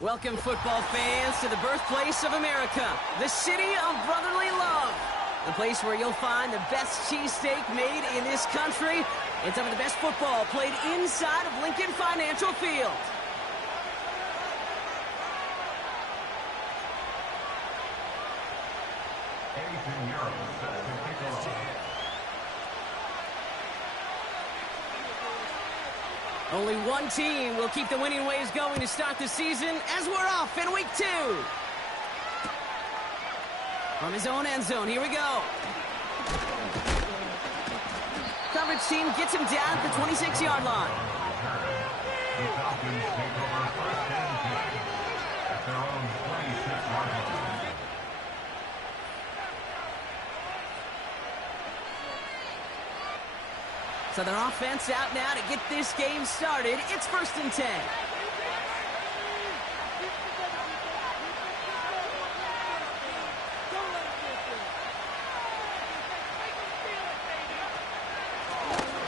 Welcome, football fans, to the birthplace of America, the city of brotherly love. The place where you'll find the best cheesesteak made in this country and some of the best football played inside of Lincoln Financial Field. Only one team will keep the winning ways going to start the season as we're off in week 2. From his own end zone, here we go. Coverage team gets him down at the 26-yard line. The Falcons take over first and 10 at their own 26-yard line. So their offense out now to get this game started. It's first and 10.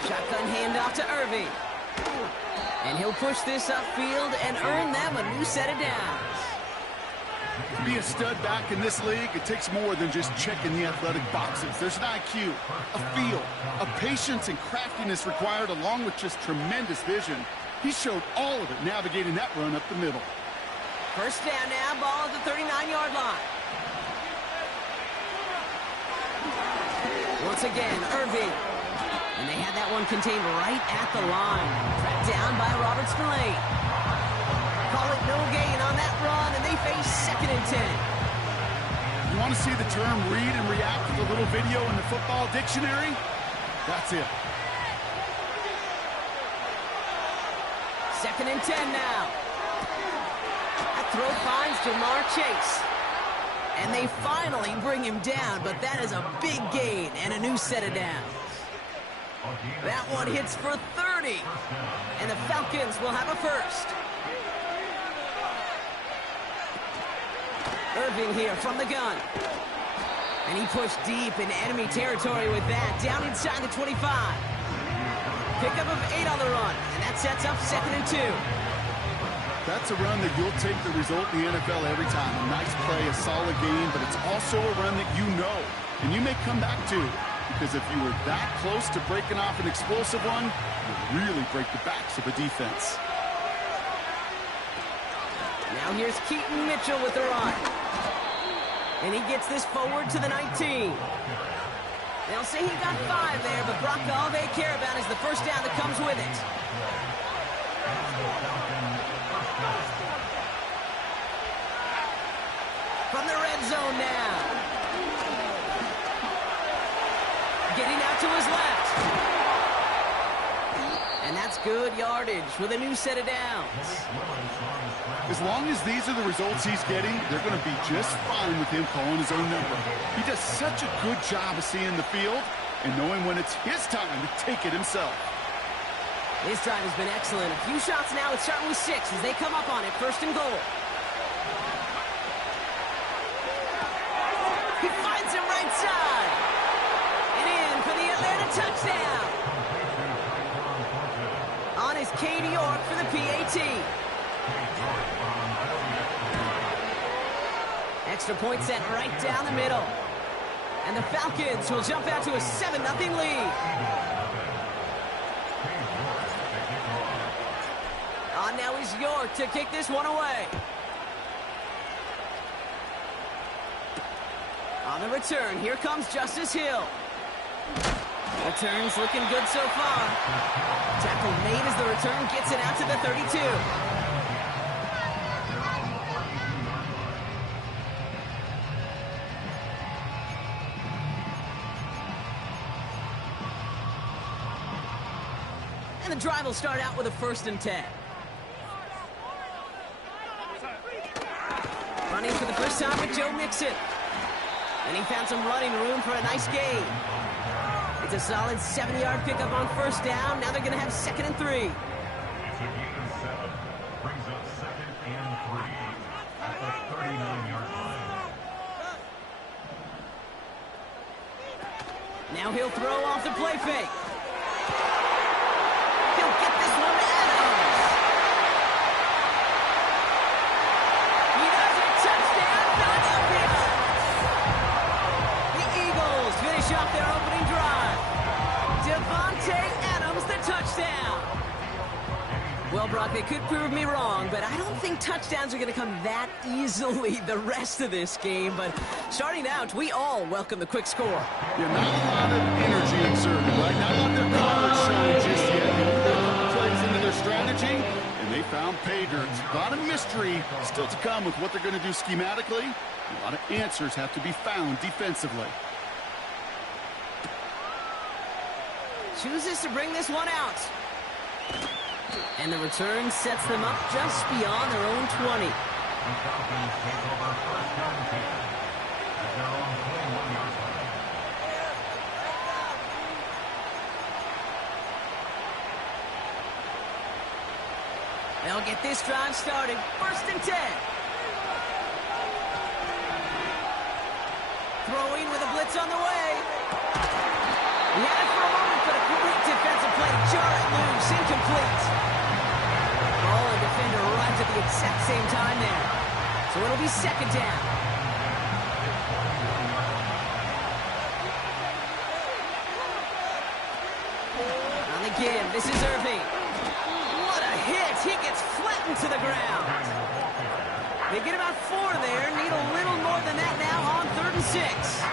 Shotgun handoff to Irving. And he'll push this upfield and earn them a new set of downs. To be a stud back in this league, it takes more than just checking the athletic boxes. There's an IQ, a feel, a patience and craftiness required along with just tremendous vision. He showed all of it navigating that run up the middle. First down now, ball at the 39-yard line. Once again, Irving. And they had that one contained right at the line. Tracked down by Robert Spillane. Call it no gain on that run, and they face second and 10. You want to see the term read and react to the little video in the football dictionary? That's it. Second and 10 now. That throw finds Jamar Chase. And they finally bring him down, but that is a big gain and a new set of downs. That one hits for 30. And the Falcons will have a first. Irving here from the gun. And he pushed deep into enemy territory with that. Down inside the 25. Pickup of 8 on the run. And that sets up second and 2. That's a run that you'll take the result in the NFL every time. A nice play, a solid game, but it's also a run that you know. And you may come back to. Because if you were that close to breaking off an explosive one, you'll really break the backs of a defense. Now here's Keaton Mitchell with the run. And he gets this forward to the 19. They'll say he got 5 there, but Brock, all they care about is the first down that comes with it. From the red zone now. Getting out to his left. And that's good yardage with a new set of downs. As long as these are the results he's getting, they're going to be just fine with him calling his own number. He does such a good job of seeing the field and knowing when it's his time to take it himself. This drive has been excellent. A few shots now. It's starting with 6 as they come up on it. First and goal. He finds him right side. And in for the Atlanta touchdown. On is Cade York for the PAT. Extra point set right down the middle. And the Falcons will jump out to a 7-0 lead. On now is York to kick this one away. On the return, here comes Justice Hill. Return's looking good so far. Tackle made as the return gets it out to the 32. And the drive will start out with a first and 10. Running for the first time with Joe Mixon. And he found some running room for a nice gain. It's a solid 7-yard pickup on first down. Now they're going to have second and 3. It's a gain of 7. Brings up second and 3 at the 39-yard line. Now he'll throw off the play fake. He'll get this one to Adams. Adams, the touchdown. Well, Brock, they could prove me wrong, but I don't think touchdowns are going to come that easily the rest of this game. But starting out, we all welcome the quick score. Yeah, not a lot of energy exerted, right? Not a lot of their college showing just yet. They put the plays into their strategy, and they found pay dirt. A lot of mystery still to come with what they're going to do schematically. A lot of answers have to be found defensively. Chooses to bring this one out. And the return sets them up just beyond their own 20. The Falcons take over first down and 10 at their own 21-yard line. They'll get this drive started. First and 10. Throwing with a blitz on the way. He had it for a moment, but a great defensive play. Jar it loose, incomplete. Ball and defender arrives at the exact same time there. So it'll be second down. On the give, this is Irving. What a hit! He gets flattened to the ground. They get about 4 there. Need a little more than that now on 3rd and 6.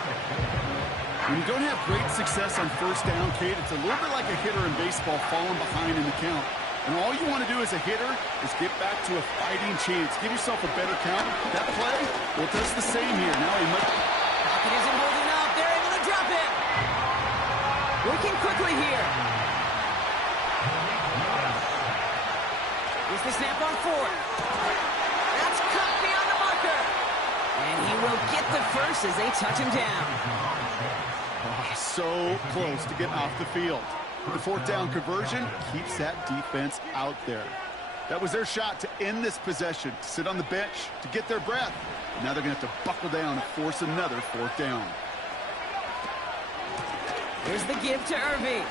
When you don't have great success on first down, Kate, it's a little bit like a hitter in baseball falling behind in the count. And all you want to do as a hitter is get back to a fighting chance. Give yourself a better count. That play, well, it does the same here. Now he must... Pocket isn't holding up. They're able to drop it. Working quickly here. Here's the snap on 4th. That's cut beyond the marker. And he will get the first as they touch him down. Oh, so close to getting off the field. The 4th down conversion keeps that defense out there. That was their shot to end this possession, to sit on the bench, to get their breath. And now they're going to have to buckle down and force another 4th down. Here's the give to Irving.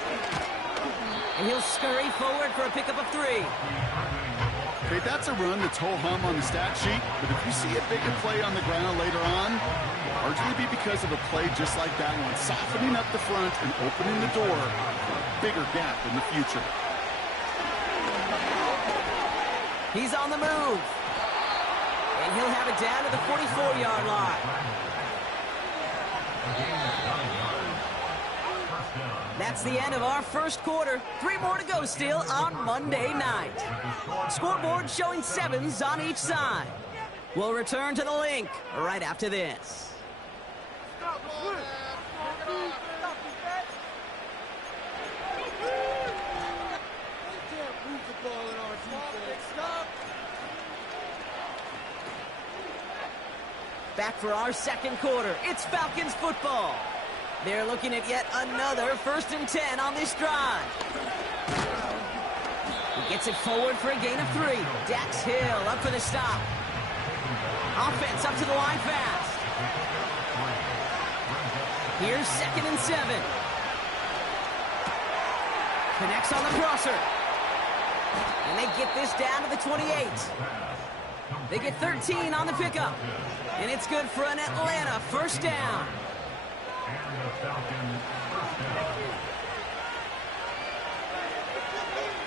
And he'll scurry forward for a pickup of 3. Okay, that's a run that's ho-hum on the stat sheet, but if you see a bigger play on the ground later on, it'll largely be because of a play just like that one, softening up the front and opening the door for a bigger gap in the future. He's on the move. And he'll have it down to the 44-yard line. That's the end of our first quarter. 3 more to go still on Monday night. Scoreboard showing 7s on each side. We'll return to the link right after this. Back for our second quarter. It's Falcons football. They're looking at yet another 1st and 10 on this drive. He gets it forward for a gain of 3. Dax Hill up for the stop. Offense up to the line fast. Here's 2nd and 7. Connects on the crosser. And they get this down to the 28. They get 13 on the pickup. And it's good for an Atlanta 1st down.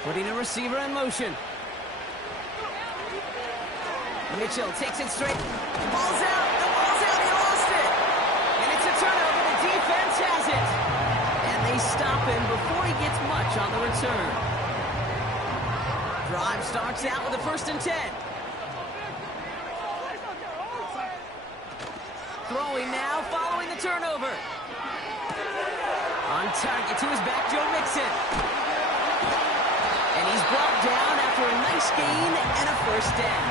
Putting a receiver in motion. Mitchell takes it straight. The ball's out. The ball's out. He lost it. And it's a turnover. The defense has it. And they stop him before he gets much on the return. Drive starts out with a 1st and 10. Throwing now following the turnover. On target to his back, Joe Mixon. And he's brought down after a nice gain and a 1st down.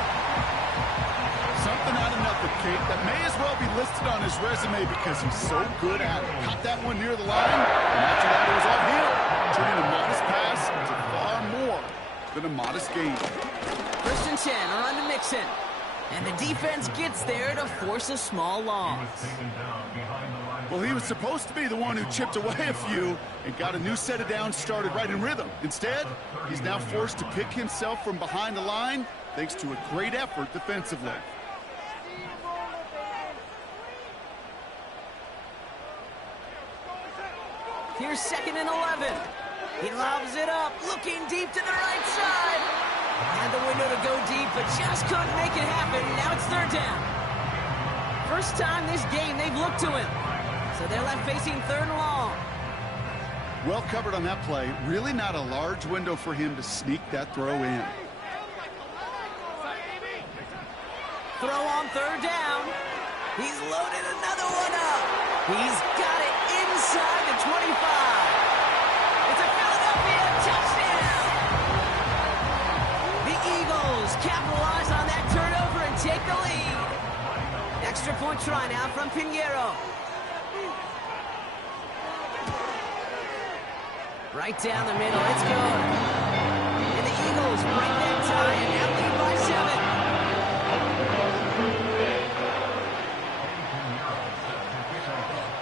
Something out of nothing, Kate, that may as well be listed on his resume because he's so good at it. Caught that one near the line, and after that it was all him. Turning a modest pass into far more than a modest gain. 1st and 10, a run to Mixon. And the defense gets there to force a small loss. Well, he was supposed to be the one who chipped away a few and got a new set of downs started right in rhythm. Instead, he's now forced to pick himself from behind the line thanks to a great effort defensively. Here's 2nd and 11. He lobs it up, looking deep to the right side. Had the window to go deep, but just couldn't make it happen. Now it's third down. First time this game they've looked to him. So they're left facing third and long. Well covered on that play. Really not a large window for him to sneak that throw in. Throw on third down. He's loaded another one up. He's got it inside the 25. It's a Philadelphia touchdown. The Eagles capitalize on that turnover and take the lead. Extra point try now from Pinheiro. Right down the middle, it's good. And the Eagles break that tie and now lead by 7.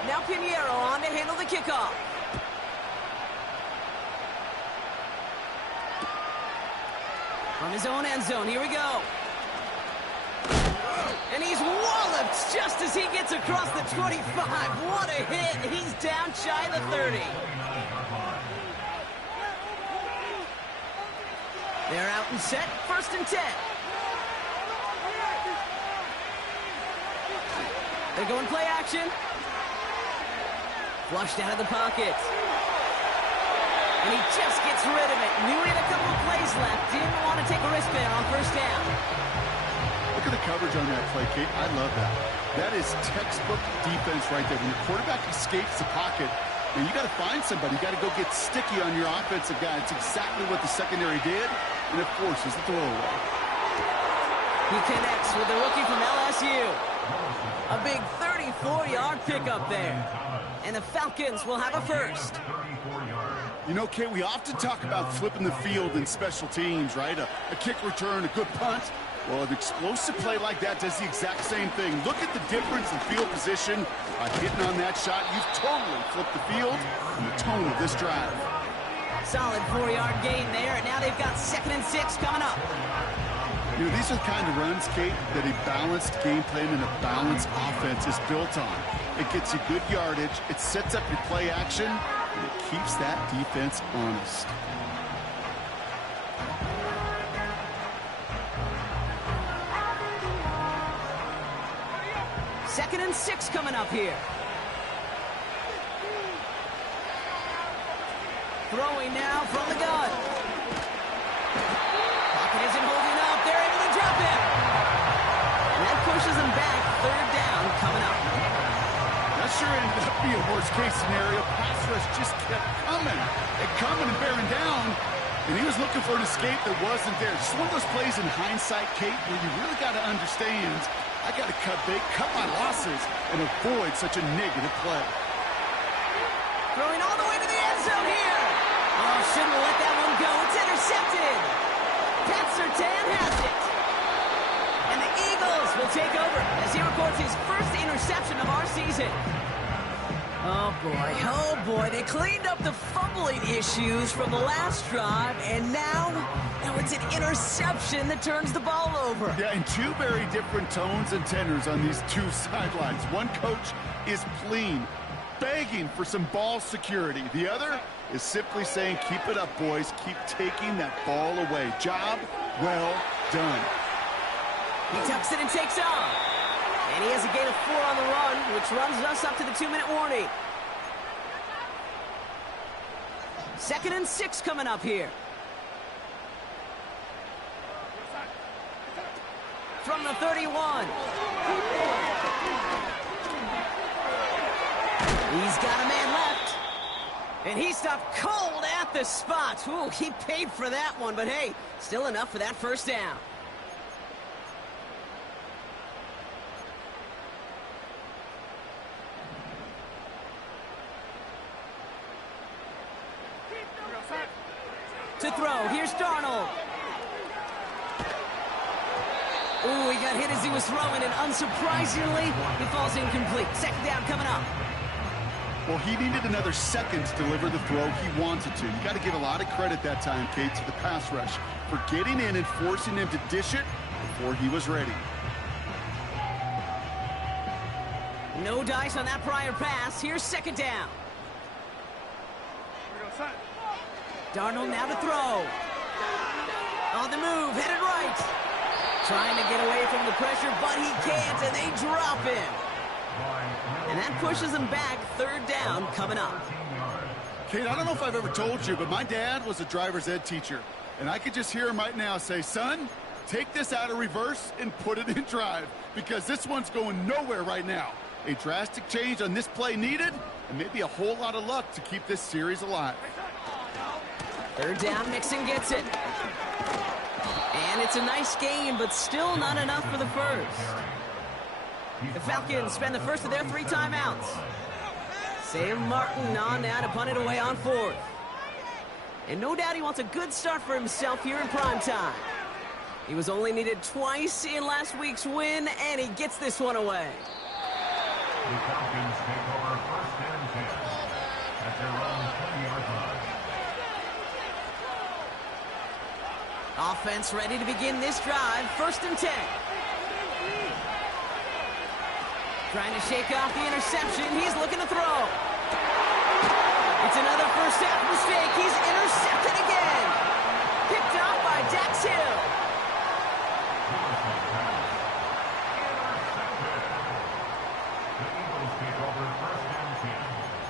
Now Pinheiro on to handle the kickoff. From his own end zone, here we go. And he's walloped just as he gets across the 25. What a hit. He's down shy of the 30. They're out and set, first and 10. They're going play action. Flushed out of the pocket. And he just gets rid of it. Knew he had a couple of plays left. Didn't want to take a risk there on first down. Look at the coverage on that play, Kate. I love that. That is textbook defense right there. When the quarterback escapes the pocket, and you got to find somebody. You got to go get sticky on your offensive guy. It's exactly what the secondary did. And, of course, is the throwaway. He connects with the rookie from LSU. A big 34-yard pickup there. And the Falcons will have a first. You know, Kate, we often talk about flipping the field in special teams, right? A kick return, a good punt. Well, an explosive play like that does the exact same thing. Look at the difference in field position. By hitting on that shot, you've totally flipped the field and the tone of this drive. Solid 4-yard gain there, and now they've got 2nd and 6 coming up. You know, these are the kind of runs, Kate, that a balanced game plan and a balanced offense is built on. It gets you good yardage, it sets up your play action, and it keeps that defense honest. Second and 6 coming up here. Throwing now from the gun. Pocket isn't holding up. They're able to drop him. And that pushes him back. Third down coming up. That sure ended up being a worst-case scenario. Pass rush just kept coming. And coming and bearing down. And he was looking for an escape that wasn't there. Just one of those plays in hindsight, Kate, where you really got to understand, I got to cut big, cut my losses, and avoid such a negative play. Throwing all the way to the end zone here. Oh, shouldn't have let that one go. It's intercepted. Pat Surtain has it. And the Eagles will take over as he records his first interception of our season. Oh, boy. They cleaned up the fumbling issues from the last drive, and now it's an interception that turns the ball over. Yeah, and two very different tones and tenors on these two sidelines. One coach is pleading, begging for some ball security. The other is simply saying, keep it up, boys. Keep taking that ball away. Job well done. He tucks it and takes off. And he has a gain of 4 on the run, which runs us up to the 2-minute warning. 2nd and 6 coming up here. From the 31. He's got a man left. And he stopped cold at the spot. Ooh, he paid for that one, but hey, still enough for that first down. To throw, here's Darnold. Ooh, he got hit as he was throwing, and unsurprisingly, he falls incomplete. Second down coming up. Well, he needed another second to deliver the throw he wanted to. You got to give a lot of credit that time, Kate, to the pass rush for getting in and forcing him to dish it before he was ready. No dice on that prior pass. Here's second down. Darnold now to throw. On the move, headed right. Trying to get away from the pressure, but he can't, and they drop him. And that pushes him back. Third down coming up. Kate, I don't know if I've ever told you, but my dad was a driver's ed teacher. And I could just hear him right now say, son, take this out of reverse and put it in drive, because this one's going nowhere right now. A drastic change on this play needed, and maybe a whole lot of luck to keep this series alive. Third down, Mixon gets it. And it's a nice game, but still not enough for the first. The Falcons spend the first of their 3 timeouts. Sam Martin on now to punt it away on 4th. And no doubt he wants a good start for himself here in prime time. He was only needed twice in last week's win, and he gets this one away. The Falcons take over 1st and 10 at their own 20-yard line. Offense ready to begin this drive. 1st and 10. Trying to shake off the interception. He's looking to throw. It's another first half mistake. He's intercepted again. Picked off by Dax Hill. The Eagles take over 1st and 10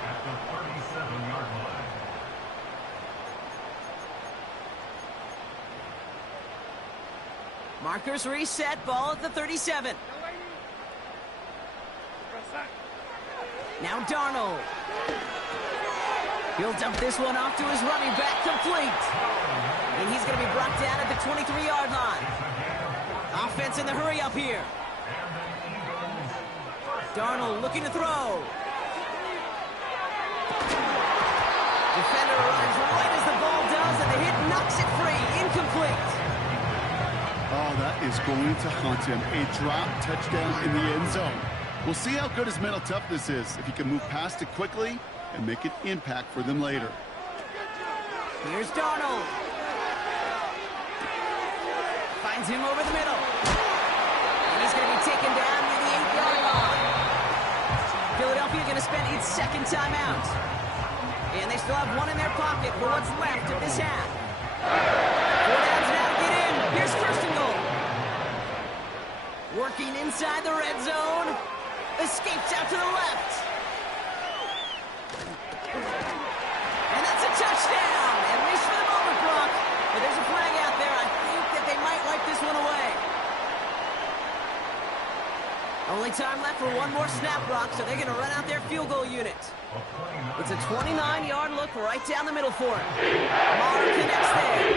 at the 37-yard line. Markers reset. Ball at the 37. Now Darnold. He'll dump this one off to his running back, complete. And he's going to be brought down at the 23-yard line. Offense in the hurry up here. Darnold looking to throw. Defender runs right as the ball does, and the hit knocks it free. Incomplete. Oh, that is going to haunt him. A drop touchdown in the end zone. We'll see how good his mental toughness is, if he can move past it quickly and make an impact for them later. Here's Darnold. Finds him over the middle. And he's going to be taken down near the 8-yard line. Philadelphia going to spend its 2nd timeout. And they still have one in their pocket for what's left of this half. 4 downs now to get in. Here's 1st and goal. Working inside the red zone. Escapes out to the left. And that's a touchdown. At least for the moment, Brock. But there's a flag out there. I think that they might wipe this one away. Only time left for one more snap, Brock, so they're going to run out their field goal unit. It's a 29-yard look right down the middle for him. Maher connects there.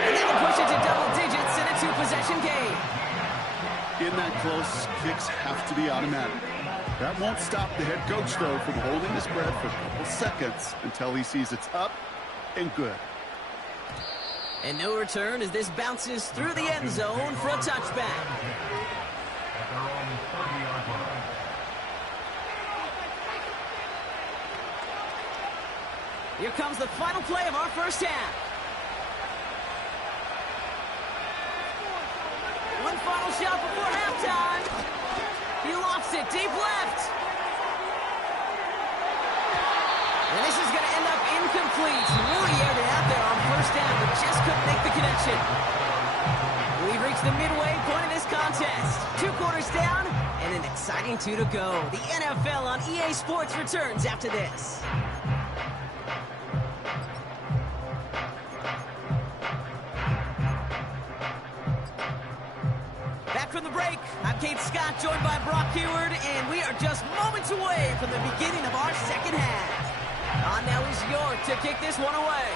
And they will push it to double digits in a 2-possession game. In that close, kicks have to be automatic. That won't stop the head coach, though, from holding his breath for a couple seconds until he sees it's up and good. And no return as this bounces through the end zone for a touchback. At their own 30-yard line. Here comes the final play of our first half. One final shot before halftime. He lofts it deep left. And this is going to end up incomplete. Really aired it out there on 1st down, but just couldn't make the connection. We've reached the midway point of this contest. 2 quarters down and an exciting 2 to go. The NFL on EA Sports returns after this. From the break, I'm Kate Scott, joined by Brock Heward, and we are just moments away from the beginning of our second half. On now is York to kick this one away.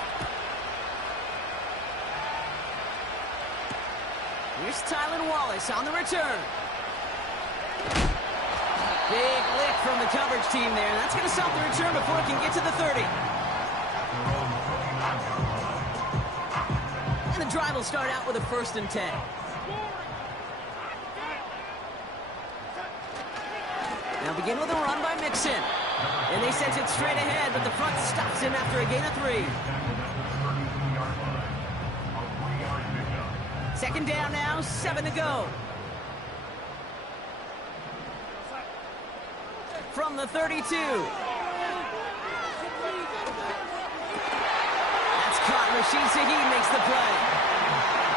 Here's Tylan Wallace on the return. Big lick from the coverage team there. That's going to stop the return before it can get to the 30. And the drive will start out with a 1st and 10. Now begin with a run by Mixon. And they sent it straight ahead, but the front stops him after a gain of 3. 2nd down now, 7 to go. From the 32. Rashid Shaheed makes the play.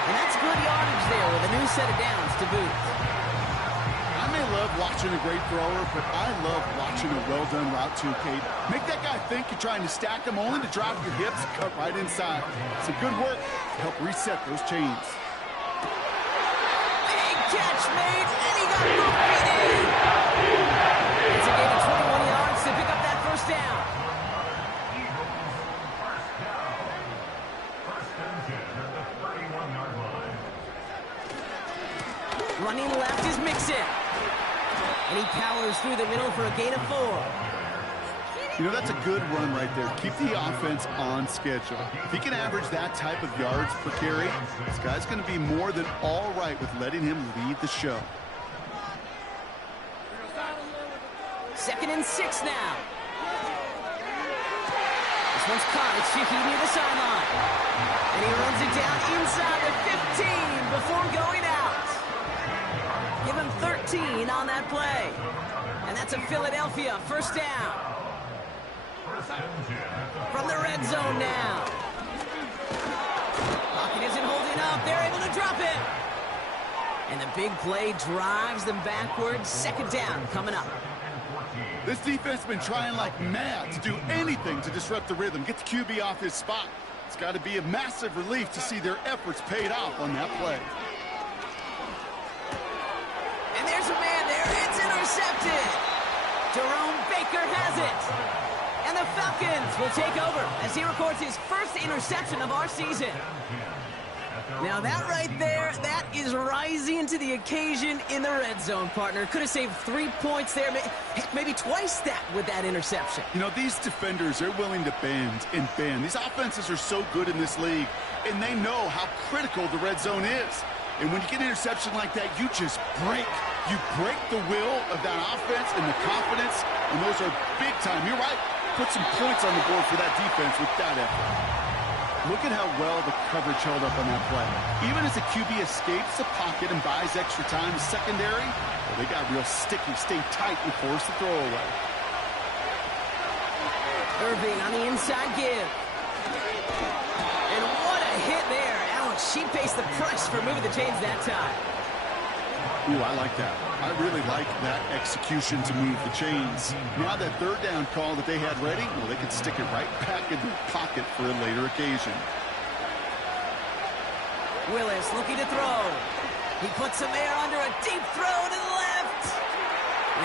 And that's good yardage there with a new set of downs to boot. I may love watching a great thrower, but I love watching a well-done route too, Kate. Make that guy think you're trying to stack him, only to drop your hips and cut right inside. Some good work to help reset those chains. Big catch made, and he got both feet in. It's a gain of 21 yards to pick up that first down. Running left is Mixon. And he powers through the middle for a gain of 4. You know, that's a good run right there. Keep the offense on schedule. If he can average that type of yards per carry, this guy's going to be more than all right with letting him lead the show. 2nd and 6 now. This one's caught. It's Shaheed near the sideline. And he runs it down inside the 15 before going out. Give him 13 on that play. And that's a Philadelphia first down. From the red zone now. Pocket isn't holding up. They're able to drop it. And the big play drives them backwards. 2nd down coming up. This defense has been trying like mad to do anything to disrupt the rhythm, get the QB off his spot. It's got to be a massive relief to see their efforts paid off on that play. And there's a man there. It's intercepted. Jerome Baker has it. And the Falcons will take over as he records his first interception of our season. Now that right there, that is rising to the occasion in the red zone, partner. Could have saved 3 points there, maybe twice that with that interception. You know, these defenders, they're willing to bend and bend. These offenses are so good in this league, and they know how critical the red zone is. And when you get an interception like that, you just break. You break the will of that offense and the confidence, and those are big time. You're right. Put some points on the board for that defense with that effort. Look at how well the coverage held up on that play. Even as the QB escapes the pocket and buys extra time, the secondary, well, they got real sticky, stay tight, and force the throw away. Irving on the inside give. And what a hit there. Alex, she paced the press for moving the chains that time. Ooh, I like that. I really like that execution to move the chains. Now that 3rd down call that they had ready, well, they could stick it right back in their pocket for a later occasion. Willis looking to throw. He puts some air under a deep throw to the left.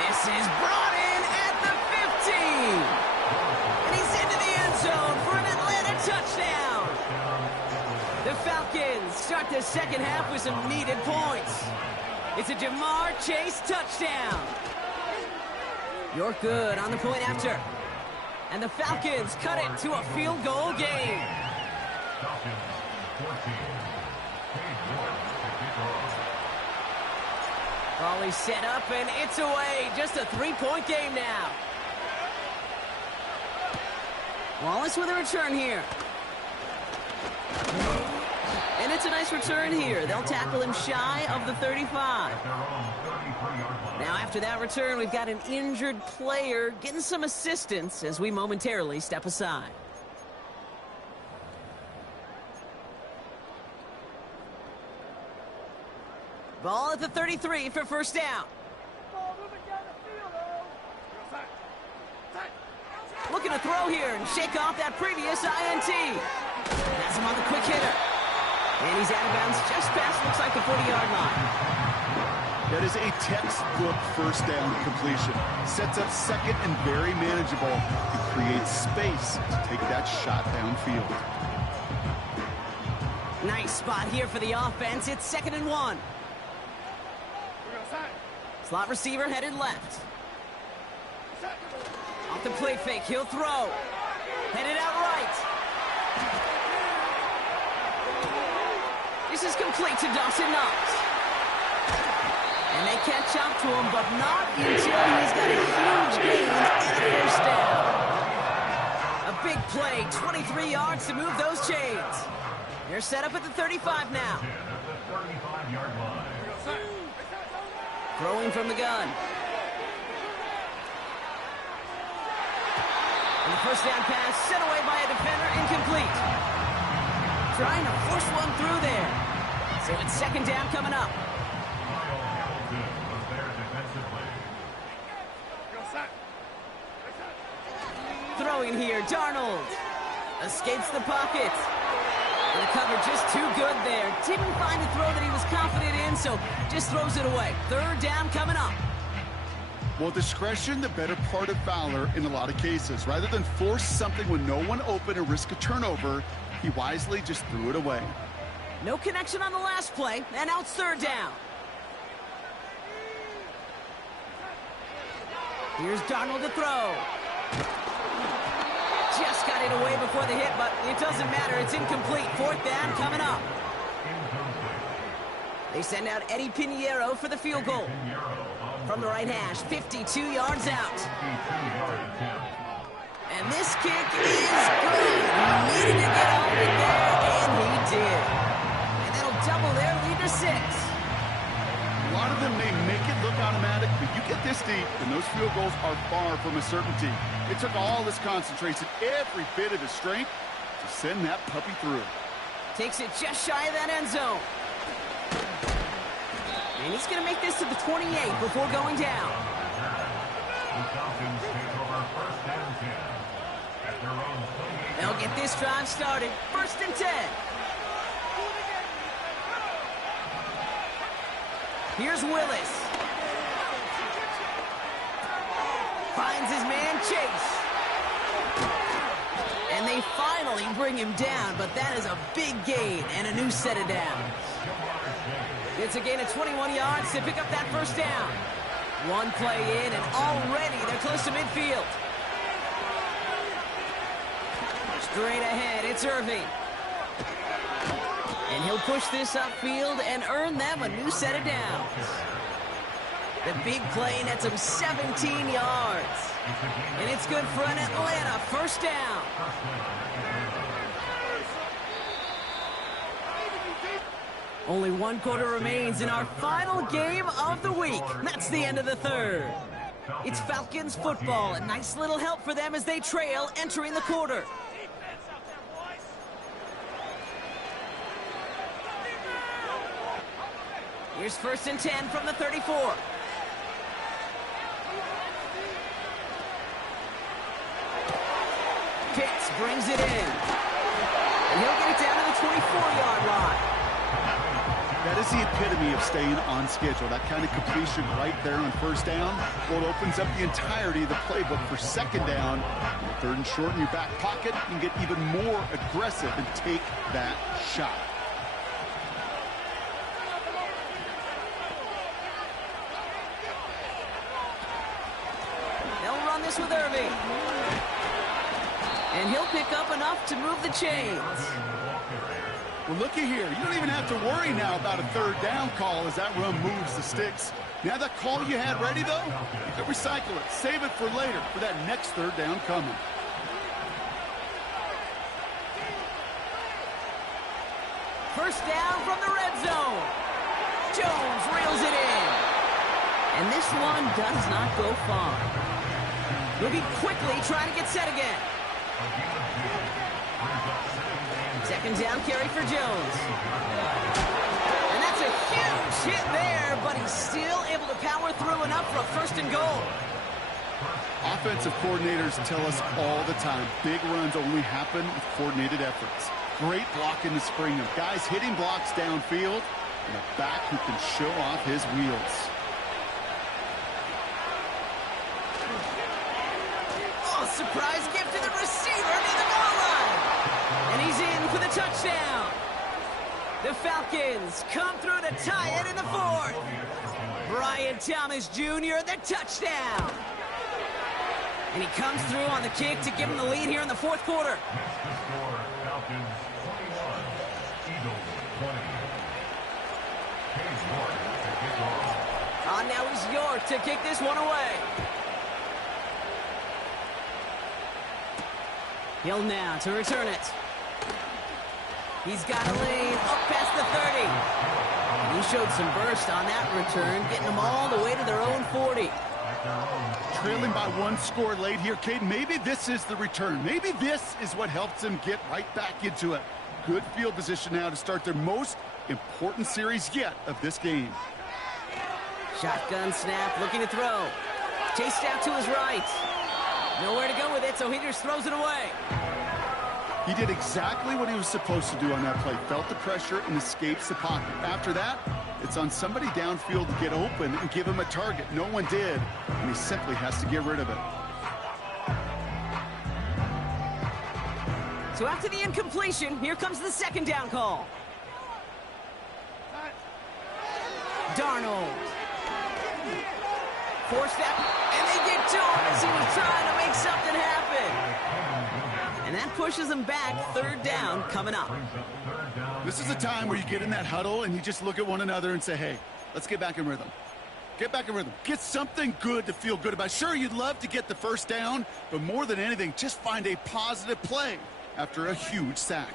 This is brought in at the 15. And he's into the end zone for an Atlanta touchdown. The Falcons start the 2nd half with some needed points. It's a Jamar Chase touchdown. You're good on the point after. And the Falcons cut it to a field goal game. Volley set up and it's away. Just a 3-point game now. Wallace with a return here. And it's a nice return here. They'll tackle him shy of the 35. Now after that return, we've got an injured player getting some assistance as we momentarily step aside. Ball at the 33 for first down. Looking to throw here and shake off that previous INT. That's him on the quick hitter. And he's out of bounds just past, looks like the 40-yard line. That is a textbook first down completion. Sets up 2nd and very manageable. It creates space to take that shot downfield. Nice spot here for the offense. It's 2nd and 1. Slot receiver headed left. Off the play fake, he'll throw. Headed out right. This is complete to Dawson Knox. And they catch up to him, but not until he's got a huge gain and a first down. A big play, 23 yards to move those chains. They're set up at the 35 now. Throwing from the gun. And the first down pass set away by a defender, incomplete. trying to force one through there. So it's second down coming up. Throwing here, Darnold. Escapes the pocket. And the cover just too good there. Didn't find a throw that he was confident in, so just throws it away. Third down coming up. Well, discretion, the better part of valor in a lot of cases. Rather than force something with no one open and risk a turnover, he wisely just threw it away. No connection on the last play, and now it's third down. Here's Darnold to throw. Just got it away before the hit, but it doesn't matter. It's incomplete. Fourth down coming up. They send out Eddie Pinheiro for the field goal. From the right hash, 52 yards out. And this kick is good. He needed to get all of it there, and he did. And that'll double their lead to 6. A lot of them may make it look automatic, but you get this deep, and those field goals are far from a certainty. It took all his concentration, every bit of his strength, to send that puppy through. Takes it just shy of that end zone. And he's going to make this to the 28 before going down. They'll get this drive started. First and 10. Here's Willis. Finds his man Chase. And they finally bring him down, but that is a big gain and a new set of downs. It's a gain of 21 yards to pick up that first down. One play in, and already they're close to midfield. Straight ahead, it's Irving. And he'll push this upfield and earn them a new set of downs. The big play nets him 17 yards. And it's good for an Atlanta first down. Only one quarter remains in our final game of the week. That's the end of the third. It's Falcons football. A nice little help for them as they trail entering the quarter. Here's first and 10 from the 34. Pitts brings it in. And he'll get it down to the 24-yard line. That is the epitome of staying on schedule. That kind of completion right there on first down. Well, it opens up the entirety of the playbook for second down. Third and short in your back pocket. You can get even more aggressive and take that shot. They'll run this with Irving. And he'll pick up enough to move the chains. Well, looky here. You don't even have to worry now about a third down call as that run moves the sticks. Now that call you had ready, though, you can recycle it. Save it for later for that next third down coming. First down from the red zone. Jones reels it in. And this one does not go far. He'll be quickly trying to get set again. Second down carry for Jones. And that's a huge hit there, but he's still able to power through enough for a first and goal. Offensive coordinators tell us all the time, big runs only happen with coordinated efforts. Great blocking to spring them. Guys hitting blocks downfield, and a back who can show off his wheels. Oh, surprise gift to the receiver near the goal line. And he's in for the touchdown. The Falcons come through to tie it in the fourth. Brian Thomas Jr., the touchdown. And he comes through on the kick to give him the lead here in the fourth quarter. On now is York to kick this one away. Hill now to return it. He's got a lane up past the 30. And he showed some burst on that return, getting them all the way to their own 40. Trailing by one score late here, Cade. Maybe this is the return. Maybe this is what helps him get right back into it. good field position now to start their most important series yet of this game. Shotgun snap, looking to throw. Chased out to his right. Nowhere to go with it, so he just throws it away. He did exactly what he was supposed to do on that play. Felt the pressure and escapes the pocket. After that, it's on somebody downfield to get open and give him a target. No one did, and he simply has to get rid of it. So after the incompletion, here comes the second down call. Darnold. Force that, and they get to him as he was trying to make something happen. And that pushes him back. Third down coming up. This is a time where you get in that huddle and you just look at one another and say, hey, let's get back in rhythm. Get back in rhythm. Get something good to feel good about. Sure, you'd love to get the first down, but more than anything, just find a positive play after a huge sack.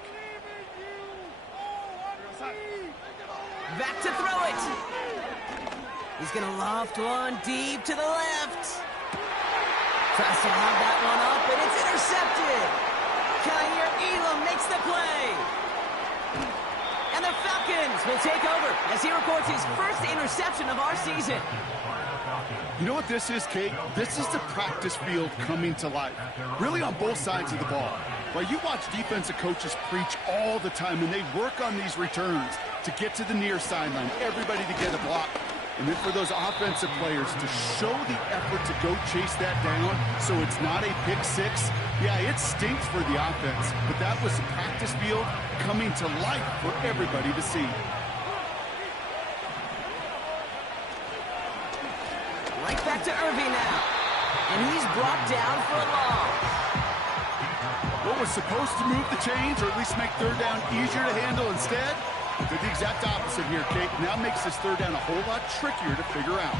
Back to throw it. He's going to loft one deep to the left. Tries to lob that one up, and it's intercepted. Kyer Elam makes the play. And the Falcons will take over as he records his first interception of our season. You know what this is, Kate? This is the practice field coming to life. Really on both sides of the ball. Right, you watch defensive coaches preach all the time, and they work on these returns to get to the near sideline, everybody to get a block. And then for those offensive players to show the effort to go chase that down so it's not a pick six. Yeah, it stinks for the offense, but that was the practice field coming to life for everybody to see. Right back to Irving now. And he's brought down for a loss. What was supposed to move the chains or at least make third down easier to handle instead? Did the exact opposite here, Kate. Now makes this third down a whole lot trickier to figure out.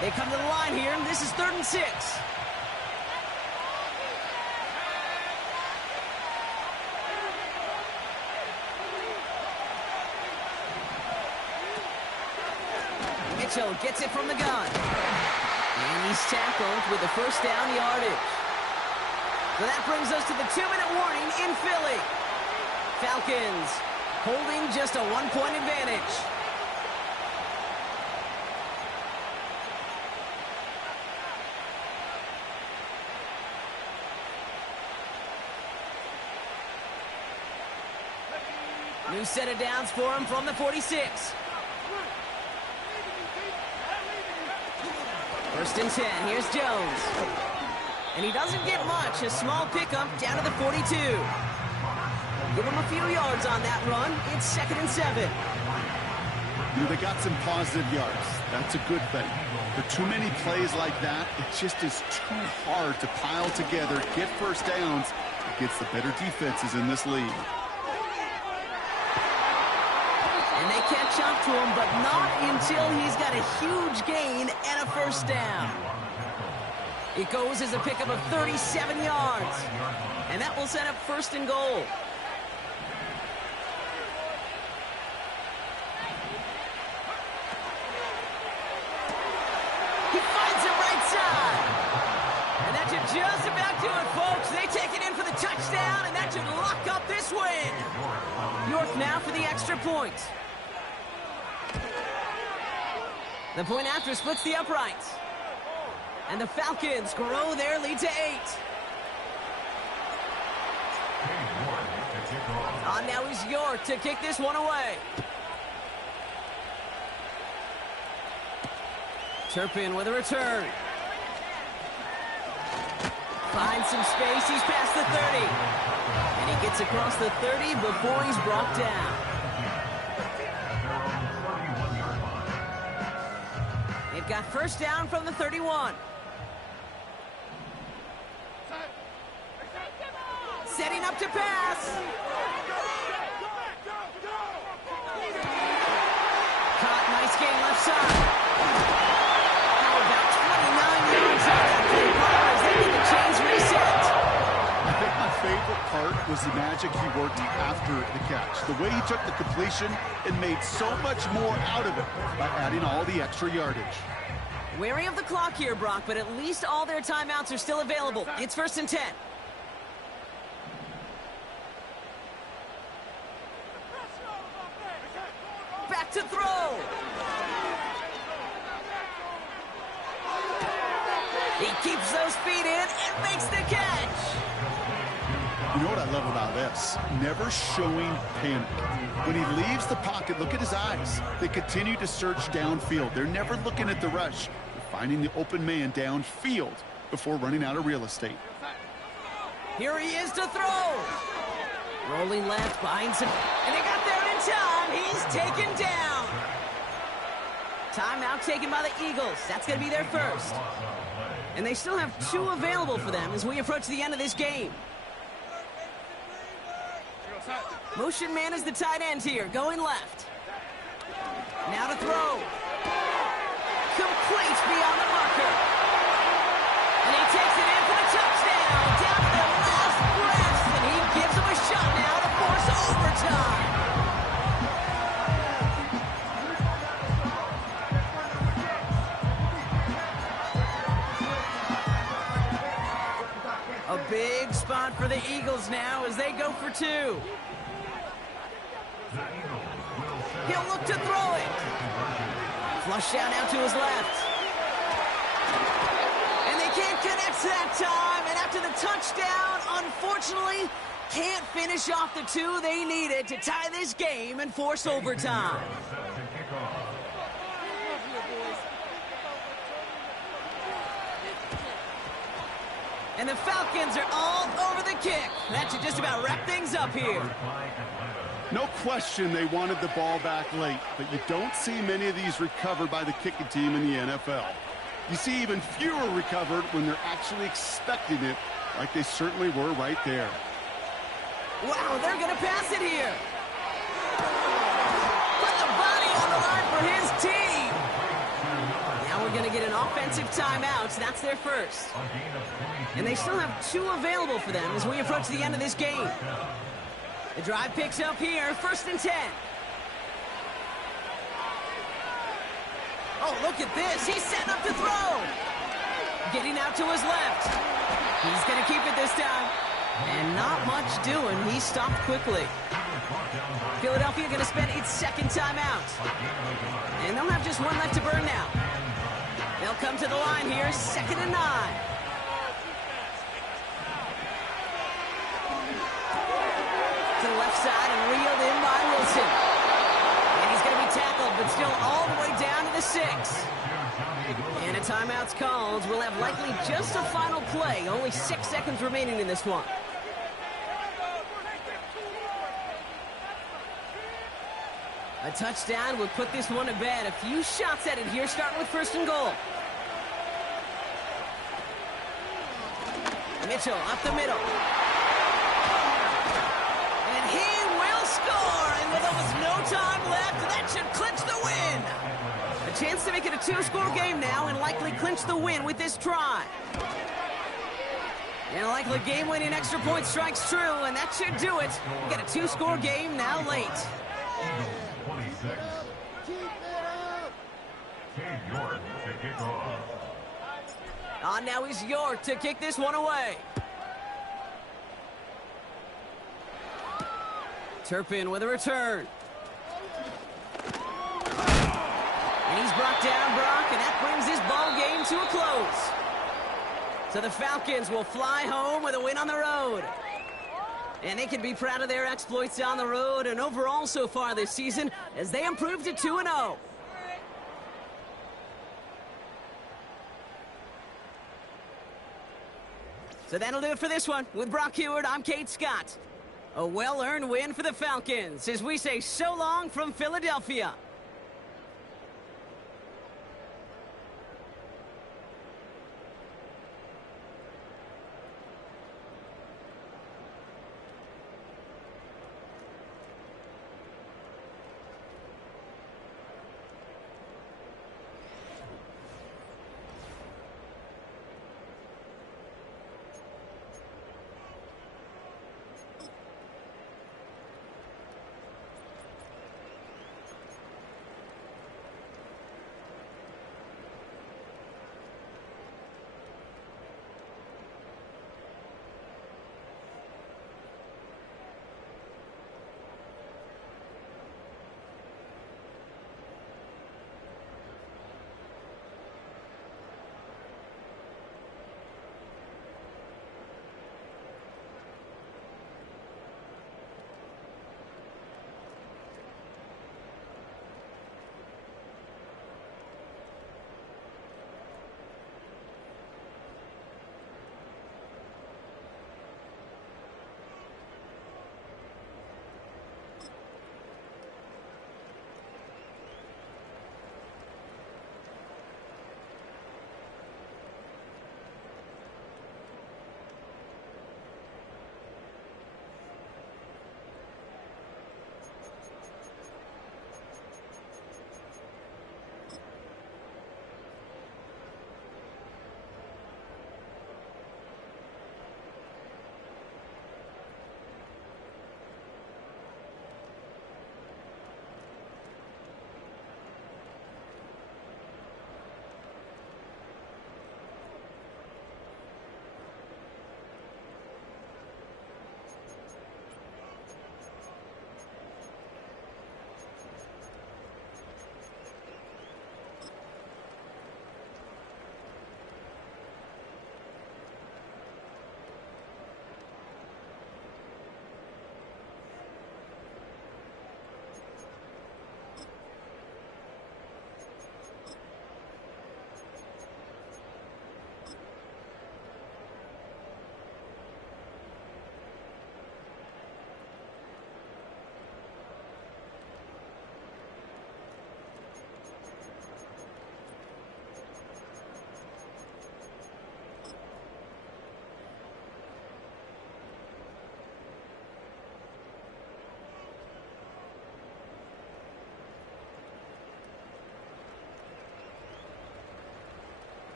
They come to the line here, and this is 3rd and 6. Mitchell gets it from the gun. And he's tackled with the first down yardage. So that brings us to the 2-minute warning in Philly. Falcons holding just a 1-point advantage. New set of downs for him from the 46. 1st and 10. Here's Jones. And he doesn't get much. A small pickup down to the 42. Give him a few yards on that run. It's 2nd and 7. You know, they got some positive yards. That's a good thing. But too many plays like that, it just is too hard to pile together, get first downs against the better defenses in this league. And they catch up to him, but not until he's got a huge gain and a first down. It goes as a pickup of 37 yards. And that will set up 1st and goal. He finds him right side. And that should just about do it, folks. They take it in for the touchdown, and that should lock up this win. York now for the extra point. The point after splits the uprights. And the Falcons grow their lead to 8. On now is York to kick this one away. Turpin with a return. Finds some space. He's past the 30. And he gets across the 30 before he's brought down. They've got first down from the 31. Setting up to pass. Caught, nice game left side. How about 29 yards on that play, Parker, as they get the chains reset. I think my favorite part was the magic he worked after the catch. The way he took the completion and made so much more out of it by adding all the extra yardage. Wary of the clock here, Brock, but at least all their timeouts are still available. It's 1st and 10. back to throw. He keeps those feet in and makes the catch. You know what I love about this? Never showing panic. When he leaves the pocket, look at his eyes. They continue to search downfield. They're never looking at the rush. They're finding the open man downfield before running out of real estate. Here he is to throw. Rolling left, behind some, and he got there in time. He's taken down. Timeout taken by the Eagles. That's going to be their first. And they still have 2 available for them as we approach the end of this game. Motion man is the tight end here, going left. Now to throw. Complete beyond the marker. And he takes it in for the touchdown. Down to the last breath, and he gives him a shot now to force overtime. A big spot for the Eagles now as they go for 2. He'll look to throw it. Flush down out to his left. And they can't connect that time. And after the touchdown, unfortunately, can't finish off the 2 they needed to tie this game and force overtime. And the Falcons are all over the kick. That should just about wrap things up here. No question they wanted the ball back late, but you don't see many of these recovered by the kicking team in the NFL. You see even fewer recovered when they're actually expecting it, like they certainly were right there. Wow, they're going to pass it here. Put the body on the line for his team. Now we're going to get an offensive timeout. That's their first. And they still have 2 available for them as we approach the end of this game. The drive picks up here, 1st and 10. Oh, look at this. He's setting up to throw. Getting out to his left. He's going to keep it this time. And not much doing. He stopped quickly. Philadelphia going to spend its 2nd timeout. And they'll have just 1 left to burn now. They'll come to the line here, 2nd and 9. To the left side and reeled in by Wilson. And he's going to be tackled, but still all the way down to the 6. And a timeout's called. We'll have likely just a final play. Only 6 seconds remaining in this one. A touchdown will put this one to bed. A few shots at it here, starting with 1st and goal. Mitchell up the middle. And he will score. And with almost no time left, that should clinch the win. A chance to make it a 2-score game now and likely clinch the win with this try. And a likely game-winning extra point strikes true, and that should do it. We got a 2-score game now late. 26. Cade York to kick off. On now is York to kick this one away. Turpin with a return. And he's brought down, Brock, and that brings this ball game to a close. So the Falcons will fly home with a win on the road. And they can be proud of their exploits on the road and overall so far this season as they improved to 2-0. So that'll do it for this one. With Brock Heward, I'm Kate Scott. A well-earned win for the Falcons as we say so long from Philadelphia.